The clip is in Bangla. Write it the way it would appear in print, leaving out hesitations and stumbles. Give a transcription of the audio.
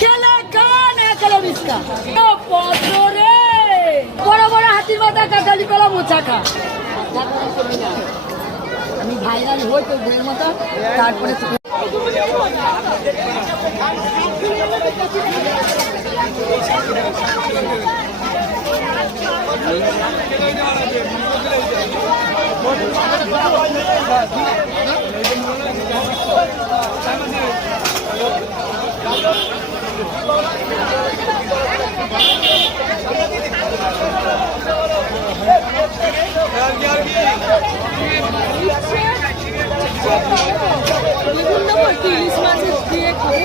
খেলে খান খেলে বিস্কা পথরে বড় বড় হাতির মাথা কাটালি কলা মোচা খা। আমি ভাইরাল হই তো বইয়ের মতো তারপরে বিভিন্ন ইলিশ মাছের দিয়ে করে